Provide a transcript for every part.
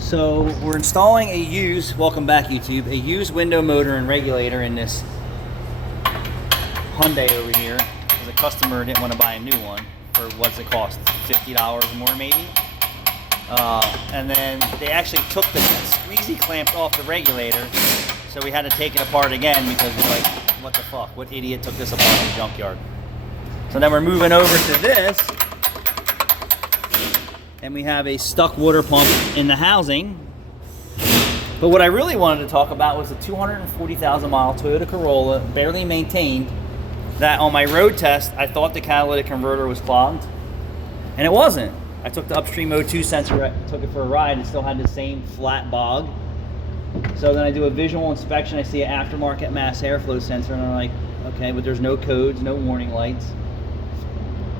So we're installing a used, welcome back YouTube, a used window motor and regulator in this Hyundai over here. Because a customer didn't want to buy a new one for what's it cost, $50 more maybe. And then they actually took the squeezy clamps off the regulator, so we had to take it apart again because we're like, what the fuck, what idiot took this apart in the junkyard? So then we're moving over to this, and we have a stuck water pump in the housing. But what I really wanted to talk about was a 240,000 mile Toyota Corolla, barely maintained, that on my road test, I thought the catalytic converter was clogged, and it wasn't. I took the upstream O2 sensor, took it for a ride, and still had the same flat bog. So then I do a visual inspection, I see an aftermarket mass airflow sensor, and I'm like, okay, but there's no codes, no warning lights.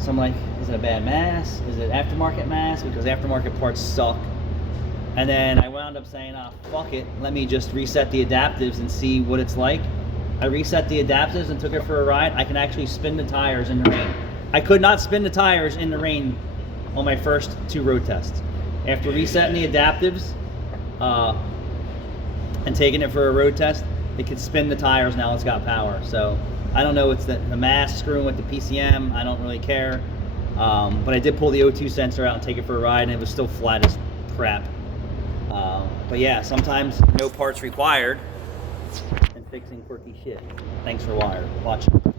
So I'm like, is it a bad mass? Is it aftermarket mass? Because aftermarket parts suck. And then I wound up saying, oh, fuck it, let me just reset the adaptives and see what it's like. I reset the adaptives and took it for a ride. I can actually spin the tires in the rain. I could not spin the tires in the rain on my first 2 road tests. After resetting the adaptives and taking it for a road test, it could spin the tires. Now it's got power. So I don't know, it's the mass screwing with the PCM. I don't really care. But I did pull the O2 sensor out and take it for a ride, and it was still flat as crap. But yeah, sometimes no parts required and fixing quirky shit. Thanks for watching.